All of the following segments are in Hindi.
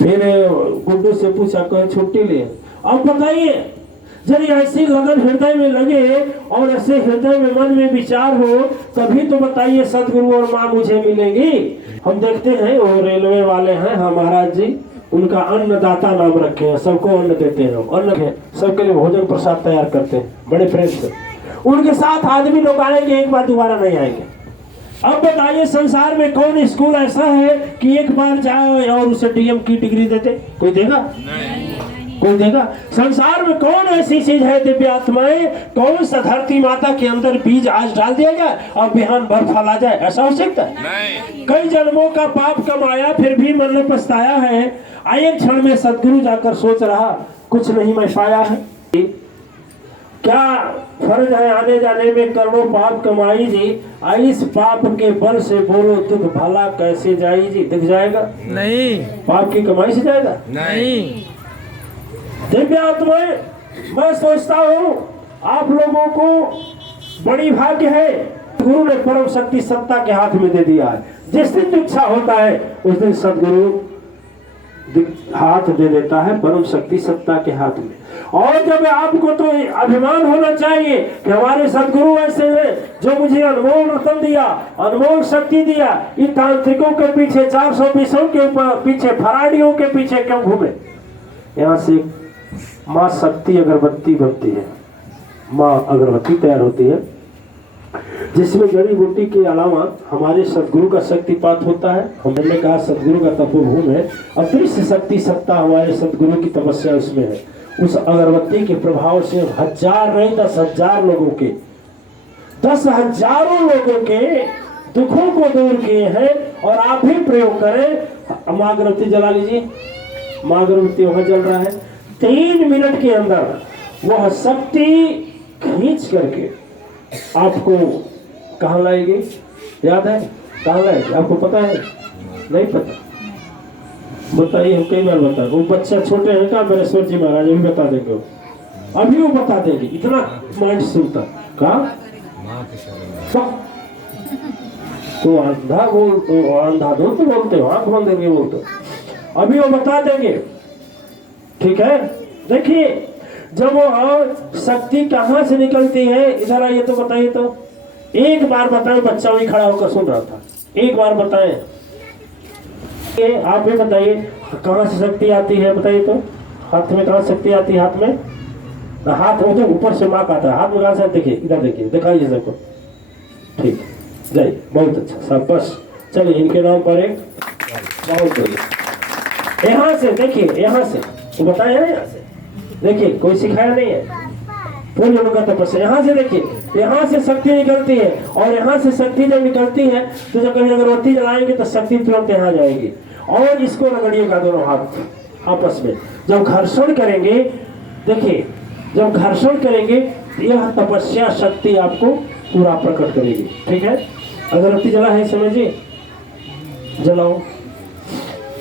फिर गुड्डू से पूछा कहे छुट्टी ले। अब बताइए, जब ऐसी लगन हृदय में लगे और ऐसे हृदय में मन में विचार हो, तभी तो बताइए सदगुरु और माँ मुझे मिलेंगी। हम देखते हैं वो रेलवे वाले हैं हाँ महाराज जी, उनका अन्नदाता नाम रखे हैं, सबको अन्न देते हैं, अन्न है सबके लिए भोजन प्रसाद तैयार करते हैं बड़े प्रेम से। उनके साथ आदमी लोग आएंगे, एक बार दोबारा नहीं आएंगे। अब बताइए संसार में कौन स्कूल ऐसा है कि एक बार जाए और उसे डीएम की डिग्री देते? कोई देगा? नहीं। कोई देगा? संसार में कौन ऐसी चीज है दिव्य आत्माएं, कौन सा धरती माता के अंदर बीज आज डाल दिया जाए और बिहान भर फला जाए? ऐसा हो सकता है? नहीं। कई जन्मों का पाप कमाया फिर भी मन में पछताया है, एक क्षण में सदगुरु जाकर सोच रहा कुछ नहीं मैं पाया है। क्या फर्ज है आने जाने में करोड़ों पाप कमाई जी, इस पाप के बल से बोलो दुख भला कैसे जाई जी? दिख जाएगा? नहीं। पाप की कमाई से जाएगा? नहीं। दिव्य आत्माएं, मैं सोचता हूँ आप लोगों को बड़ी भाग्य है, गुरु ने परम शक्ति सत्ता के हाथ में दे दिया है। जिस दिन इच्छा होता है उस दिन सदगुरु हाथ दे देता है, परम शक्ति सत्ता के हाथ में। और जब आपको तो अभिमान होना चाहिए कि हमारे सदगुरु ऐसे हैं जो मुझे अनमोल रतन दिया, अनमोल शक्ति दिया। इन तांत्रिकों के पीछे 420 के पीछे फराडियों के पीछे क्यों घूमे? यहाँ से माँ शक्ति अगरबत्ती बनती है, माँ अगरबत्ती तैयार होती है जिसमें जड़ी बूटी के अलावा हमारे सदगुरु का शक्तिपात होता है। हमने कहा सदगुरु का तपोभूमि है, अदृश्य शक्ति सत्ता हमारे सदगुरु की तपस्या उसमें है। उस अगरबत्ती के प्रभाव से 1000 नहीं 10,000 लोगों के 10,000 लोगों के दुखों को दूर किए हैं। और आप भी प्रयोग करें। माँ अगरबत्ती जला लीजिए, माँ अगरबत्ती वहां जल रहा है। 3 मिनट के अंदर वह शक्ति खींच करके आपको कहाँ लाएगी? याद है कहाँ लाएगी? आपको पता है? नहीं पता? बताइए, हम कई बार बता। वो बच्चा छोटे हैं का बरेश्वर जी महाराज अभी बता देंगे, अभी वो बता देंगे, इतना माइंड सुनता। कहा तो अंधा बोल तो अंधा दो तो बोलते हो, आंख बंद करके बोलते, अभी वो बता देंगे। ठीक है, देखिए जब वो शक्ति कहाँ से निकलती है, इधर आइए तो बताइए। तो एक बार बताएं, बच्चा वही खड़ा होकर सुन रहा था, एक बार बताएं। आप भी बताइए कहाँ से शक्ति आती है? बताइए तो हाथ में कहाँ शक्ति आती है? हाथ में, हाथ में तो ऊपर से माँ आता है, हाथ में कहाँ से? देखिए इधर, देखिए दिखाइए सबको। ठीक, जय, बहुत अच्छा, सब बस। चलिए इनके नाम पर एक बहुत बढ़िया। यहाँ से देखिए, यहाँ से तो बताया है, यहाँ से देखिए, कोई सिखाया नहीं है, पूर्ण लोगों का तपस्या। यहाँ से देखिए, यहाँ से शक्ति निकलती है और यहाँ से शक्ति जब निकलती है तो जब कभी अगरबत्ती जलाएंगे तो शक्ति तुरंत यहाँ जाएगी। और इसको रगड़िएगा दोनों हाथ आपस में। जब घर्षण करेंगे, देखिए जब घर्षण करेंगे तो यह तपस्या शक्ति आपको पूरा प्रकट करेगी। ठीक है, अगरबत्ती जला है समझिए, जलाओ,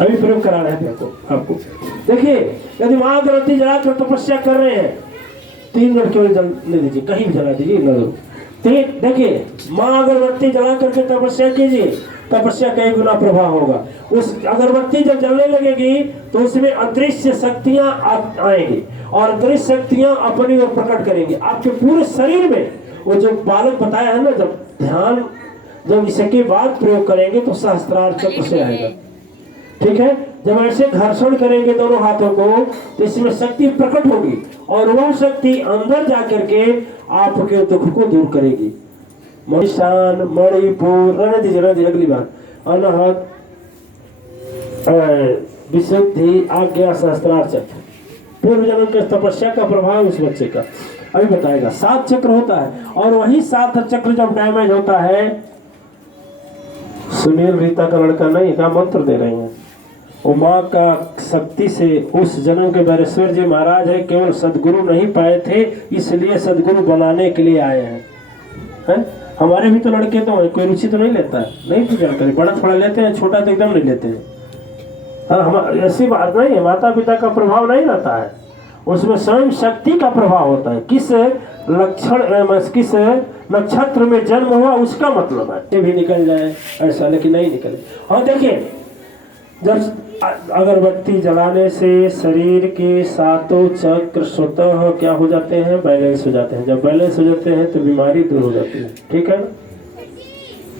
अभी प्रयोग करा रहे हैं आपको। देखिए यदि माँ अगरबत्ती जला कर तपस्या कर रहे हैं, 3 मिनट केवल जलने दीजिए, कहीं भी जला दीजिए नजर। देखिए माँ अगरबत्ती जला करके तपस्या कीजिए, तपस्या कई गुना प्रभाव होगा। उस अगरबत्ती जब जलने लगेगी तो उसमें अदृश्य शक्तियां आएंगी और अदृश्य शक्तियां अपनी ओर प्रकट करेंगी आपके पूरे शरीर में। वो जो बालक बताया है ना, जब ध्यान जब इसके बाद प्रयोग करेंगे तो सहस्त्रार चक्र से आएगा। ठीक है, जब ऐसे घर्षण करेंगे दोनों हाथों को तो इसमें शक्ति प्रकट होगी और वह शक्ति अंदर जाकर के आपके दुख को दूर करेगी। ईशान मणिपुर रहने दीजिए, अगली बार अनहत विशुद्धि आज्ञा सहस्त्रार चक्र, पूर्व जन्म के तपस्या का प्रभाव उस बच्चे का अभी बताएगा। 7 चक्र होता है और वही 7 चक्र जब डैमेज होता है, सुनील रीता का लड़का नहीं क्या मंत्र दे रहे हैं, वो माँ का शक्ति से उस जन्म के बरेश्वर जी महाराज है, केवल सदगुरु नहीं पाए थे इसलिए सदगुरु बनाने के लिए आए हैं। हमारे भी तो लड़के तो कोई रुचि तो नहीं लेता है, नहीं तो जानकारी, बड़ा थोड़ा लेते हैं, छोटा तो एकदम नहीं लेते हैं। हाँ, हम ऐसी बात नहीं है, माता पिता का प्रभाव नहीं रहता है, उसमें स्वयं शक्ति का प्रभाव होता है। किस लक्षण किस नक्षत्र में जन्म हुआ उसका मतलब है, ये भी निकल जाए ऐसा, लेकिन नहीं निकले। और देखिए जब अगरबत्ती जलाने से शरीर के सातों चक्र स्वतः क्या हो जाते हैं, बैलेंस हो जाते हैं। जब बैलेंस हो जाते हैं तो बीमारी दूर हो जाती है। ठीक है,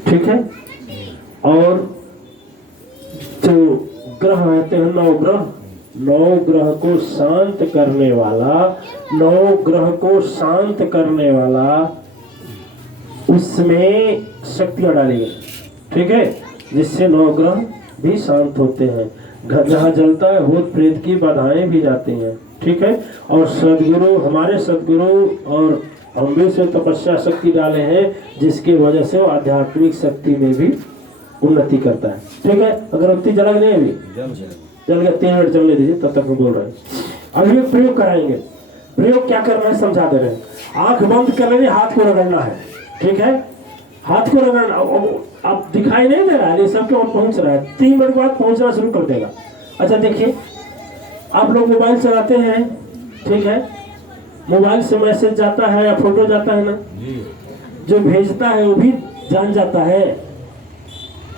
ठीक है। और जो ग्रह रहते हैं, नौ ग्रह को शांत करने वाला, 9 ग्रह को शांत करने वाला उसमें शक्तियां डाली गई। ठीक है, जिससे 9 ग्रह भी शांत होते हैं। घर जहाँ जलता है भूत प्रेत की बाधाएं भी जाती हैं। ठीक है, और सदगुरु, हमारे सदगुरु और अम्बे से तपस्या शक्ति डाले हैं, जिसकी वजह से वो आध्यात्मिक शक्ति में भी उन्नति करता है। ठीक है, अगरबत्ती जला नहीं, अभी जल गया, 3 मिनट चलने दीजिए, तब तक हम बोल रहे हैं। अभी एक प्रयोग कराएंगे। प्रयोग क्या करना है समझा दे रहे हैं। आंख बंद कर लेंगे, हाथ को रगड़ना है। ठीक है, हाथ को रगड़ना। अब दिखाई नहीं दे रहा है, ये सबके और पहुंच रहा है। 3 मिनट बाद पहुंचना शुरू कर देगा। अच्छा देखिए, आप लोग मोबाइल चलाते हैं, ठीक है, मोबाइल से मैसेज जाता है या फोटो जाता है ना, जो भेजता है वो भी जान जाता है,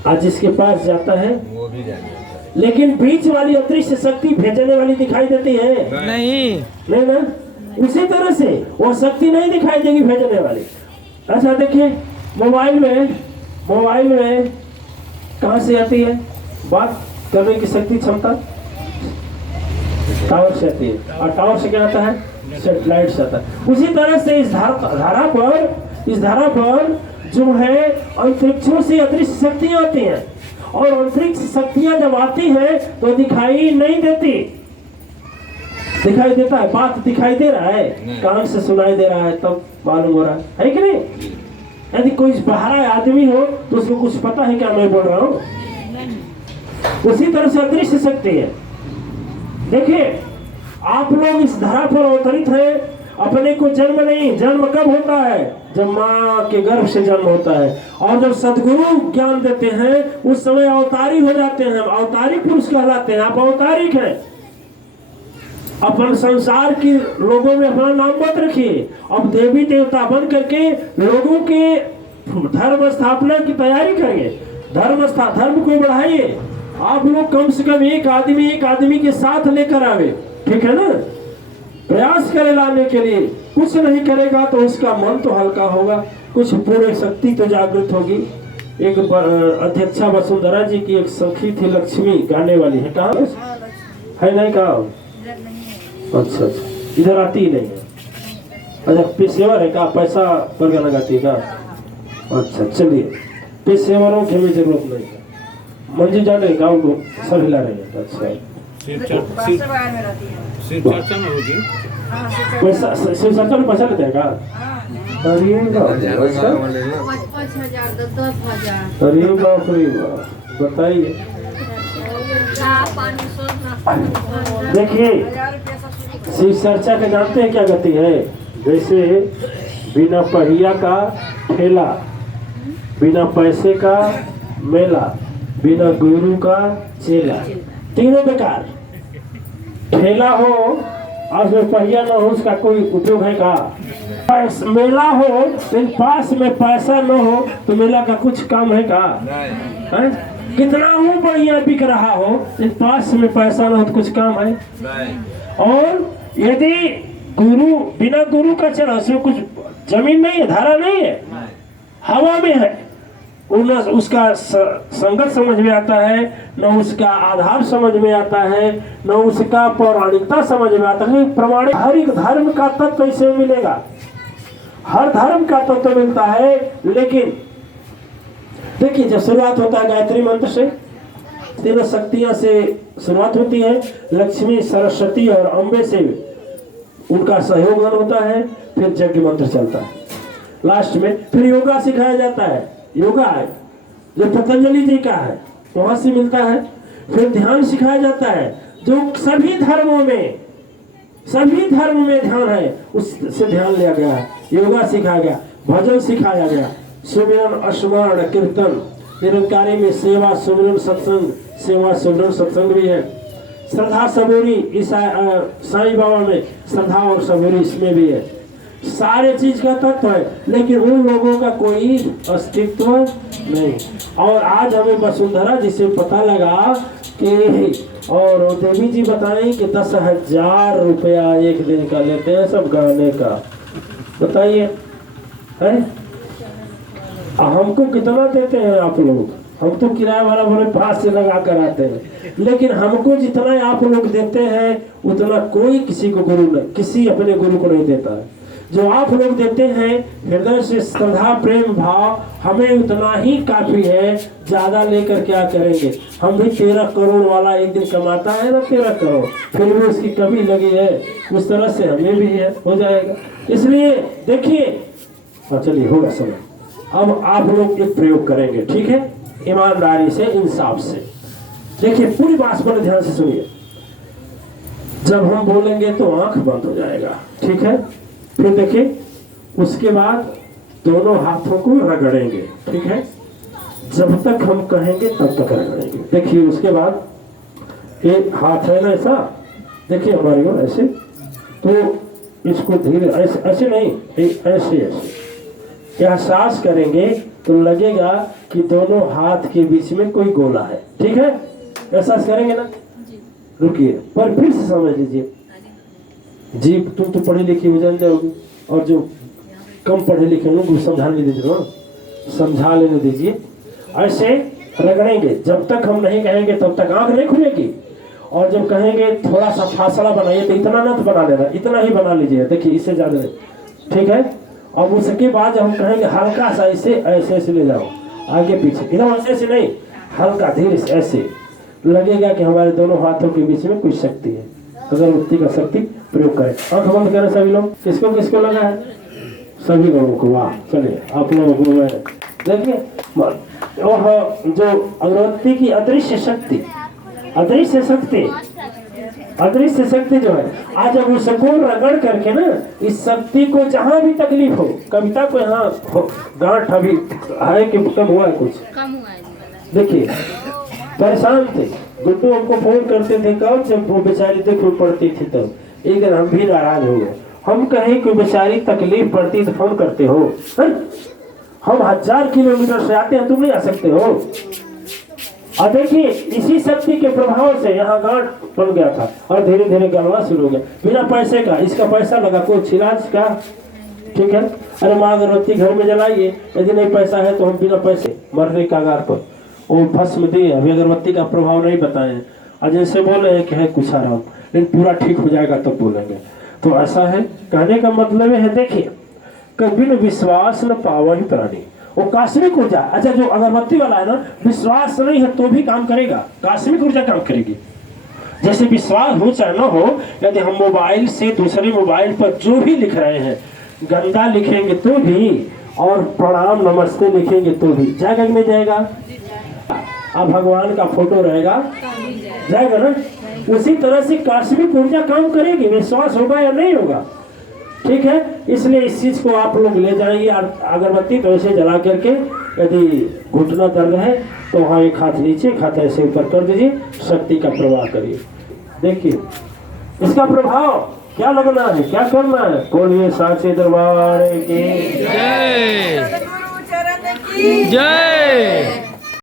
आज जिसके पास जाता है वो भी जान जाता है। लेकिन बीच वाली अदृश्य शक्ति भेजने वाली दिखाई देती है? नहीं ना। उसी तरह से वो शक्ति नहीं दिखाई देगी भेजने वाली। अच्छा देखिए, मोबाइल में कहाँ से आती है बात करने की शक्ति, क्षमता? टावर से आती है। और टावर से क्या आता है? सेटेलाइट से आता है। उसी तरह से इस धारा पर जो है अंतरिक्षों से अदृश्य शक्तियां आती हैं, और अंतरिक्ष शक्तियां जब आती हैं तो दिखाई नहीं देती। दिखाई देता है, बात दिखाई दे रहा है, कान से सुनाई दे रहा है, तब मालूम हो रहा है कि नहीं? यदि कोई बाहर आदमी हो तो उसको कुछ पता है क्या मैं बोल रहा हूँ? उसी तरह से अदृश्य शक्ति है। देखिए, आप लोग इस धरा पर अवतरित है, अपने को जन्म नहीं। जन्म कब होता है? जब माँ के गर्भ से जन्म होता है। और जब सदगुरु ज्ञान देते हैं उस समय अवतारी हो जाते हैं, अवतारी पुरुष कहलाते हैं। आप अवतारिक हैं। अपन संसार के लोगों में अपना नाम मत रखिए। अब देवी देवता बन करके लोगों के धर्म स्थापना की तैयारी करिए। धर्म को बढ़ाइए। आप लोग कम से कम एक आदमी के साथ लेकर आवे। ठीक है ना? प्रयास करे लाने के लिए। कुछ नहीं करेगा तो उसका मन तो हल्का होगा, कुछ पूर्ण शक्ति तो जागृत होगी। एक अध्यक्षा वसुंधरा जी की एक सखी थी, लक्ष्मी, गाने वाली है। कहाँ है? नहीं कहा? अच्छा, इधर आती ही नहीं है। अच्छा, पेशेवर है का? पैसा पर गाना गाती है का? अच्छा, चलिए, पेशेवरों की हमें जरूरत नहीं है। मंजू जाने गाँव को सब हिला रहे हैं। अच्छा, शिव चर्चा में होगी पैसा, शिव चर्चा में पैसा लेते हैं का? अरे बाप रे बाप, बताइए। देखिए, शिव चर्चा के जानते हैं क्या गति है? जैसे बिना पहिया का ठेला, बिना पैसे का मेला, बिना गुरु का चेला, तीनों बेकार। ठेला हो और उसमें पहिया न हो, उसका कोई उपयोग है का? मेला हो लेकिन पास में पैसा न हो तो मेला का कुछ काम है का? है? कितना हो बढ़िया बिक रहा हो लेकिन पास में पैसा न हो तो कुछ काम है? और यदि बिना गुरु का चला, उसमें कुछ जमीन नहीं है, धारा नहीं है, हवा में है, न उसका संगत समझ में आता है, न उसका आधार समझ में आता है, न उसका पौराणिकता समझ में आता है। प्रमाणिक हर एक धर्म का तत्व कैसे मिलेगा? हर धर्म का तत्व मिलता है। लेकिन देखिए, जब शुरुआत होता है गायत्री मंत्र से, तीनों शक्तियां से शुरुआत होती है। लक्ष्मी, सरस्वती और अम्बे से उनका सहयोग होता है। फिर यज्ञ मंत्र चलता है। लास्ट में फिर योगा सिखाया जाता है। योगा है जो पतंजलि जी का है, वहां से मिलता है। फिर ध्यान सिखाया जाता है, जो सभी धर्मों में ध्यान है, उससे ध्यान लिया गया है। योगा सिखाया गया, भजन सिखाया गया, सुमिरन, स्मरण, कीर्तन, निरंकारी में सेवा, सुमिरन, सत्संग, सेवा, सुमिरन, सत्संग भी है। श्रद्धा सबूरी, साईं बाबा में श्रद्धा और सबूरी इसमें भी है। सारे चीज का तत्व है, लेकिन उन लोगों का कोई अस्तित्व नहीं। और आज हमें वसुंधरा जिसे पता लगा कि और वो देवी जी बताएं कि 10,000 रुपया एक दिन का लेते हैं सब गाने का। बताइए है हमको कितना देते हैं आप लोग? हम तो किराया वाला बोले 5 से लगा कर आते हैं, लेकिन हमको जितना आप लोग देते हैं उतना कोई किसी को गुरु नहीं, किसी अपने गुरु को नहीं देता है। जो आप लोग देते हैं हृदय से श्रद्धा प्रेम भाव, हमें उतना ही काफी है। ज्यादा लेकर क्या करेंगे? हम भी 13 करोड़ वाला एक दिन कमाता है ना 13 करोड़, फिर भी उसकी कमी लगी है, उस तरह से हमें भी है, हो जाएगा। इसलिए देखिए, चलिए होगा समय। अब आप लोग एक प्रयोग करेंगे, ठीक है, ईमानदारी से इंसाफ से। देखिए पूरी बात पर ध्यान से सुनिए। जब हम बोलेंगे तो आंख बंद हो जाएगा, ठीक है। फिर देखिए उसके बाद दोनों हाथों को रगड़ेंगे, ठीक है। जब तक हम कहेंगे तब तक रगड़ेंगे। देखिए उसके बाद एक हाथ है ना ऐसा, देखिए हमारी ओर ऐसे, तो इसको धीरे ऐसे ऐसे नहीं, ऐसे ऐसे एहसास करेंगे तो लगेगा कि दोनों हाथ के बीच में कोई गोला है, ठीक है। एहसास करेंगे ना? रुकिए पर फिर से समझ लीजिए। जी तुम तो पढ़े लिखे हो जान जाओगे, और जो कम पढ़े लिखे लोग समझा लेने दीजिए, समझा लेने दीजिए। ऐसे रगड़ेंगे, जब तक हम नहीं कहेंगे तब तक आंख नहीं खुलेगी। और जब कहेंगे थोड़ा सा फासला बनाइए तो इतना ना तो बना लेना, इतना ही बना लीजिए, देखिए इससे ज्यादा नहीं, ठीक है। और उसके बाद जब हम कहेंगे हल्का सा ऐसे ऐसे ऐसे ले जाओ आगे पीछे, एकदम ऐसे ऐसे नहीं, हल्का धीरे से ऐसे, लगेगा कि हमारे दोनों हाथों के बीच में कुछ शक्ति है। अगरबत्ती का शक्ति प्रयोग करें। आंख बंद करें सभी लोग। किसको किसको लगा है? सभी लोगों को। वाह, चलिए आप लोगों को मैं देखिए जो अगरबत्ती की अदृश्य शक्ति, अदृश्य शक्ति, अदृश्य शक्ति जो है, आज जब उसको रगड़ करके ना, इस शक्ति को जहाँ भी तकलीफ हो, कविता को यहाँ गांठ अभी है कि कम हुआ है? कुछ कम हुआ है। देखिए परेशान थे, गुड्डू हमको फोन करते थे कब, जब वो बेचारी देखो पड़ती थी तब। एक दिन हम भी नाराज हो गए, हम कहे कि बेचारी तकलीफ पड़ती तो फोन करते हो, हम 1000 किलोमीटर से आते हैं, तुम नहीं आ सकते हो। और देखिए इसी शक्ति के प्रभाव से यहाँ गांठ बन गया था और धीरे धीरे गलना शुरू हो गया, बिना पैसे का। इसका पैसा लगा कुछ इलाज का, ठीक है। अरे माँ अगरबत्ती घर में जलाइए, यदि नहीं पैसा है तो हम बिना पैसे मरने का आगार पर वो भस्म दिए। अभी अगरबत्ती का प्रभाव नहीं बताए, और जैसे बोले हैं कि है कुछ आराम, लेकिन पूरा ठीक हो जाएगा तब बोलेंगे। तो ऐसा है, कहने का मतलब है, देखिए कभी न विश्वास न पावा ही प्राणी, वो कास्मिक ऊर्जा। अच्छा जो अगरबत्ती वाला है ना, विश्वास नहीं है तो भी काम करेगा, कास्मिक ऊर्जा काम करेगी। जैसे विश्वास हो चाहे ना हो, यदि हम मोबाइल से दूसरे मोबाइल पर जो भी लिख रहे हैं, गंदा लिखेंगे तो भी और प्रणाम नमस्ते लिखेंगे तो भी जाएगा कि नहीं जाएगा? अब भगवान का फोटो रहेगा, जाएगा ना। उसी तरह से कास्मिक ऊर्जा काम करेगी, विश्वास होगा या नहीं होगा, ठीक है। इसलिए इस चीज को आप लोग ले जाएंगे। अगरबत्ती तो ऐसे जला करके, यदि घुटना दर्द है तो वहाँ एक हाथ नीचे, एक हाथ ऐसे ऊपर कर दीजिए, शक्ति का प्रवाह करिए। देखिए इसका प्रभाव क्या लगना है, क्या करना है। बोलिए साचे दरबार की जय, जय।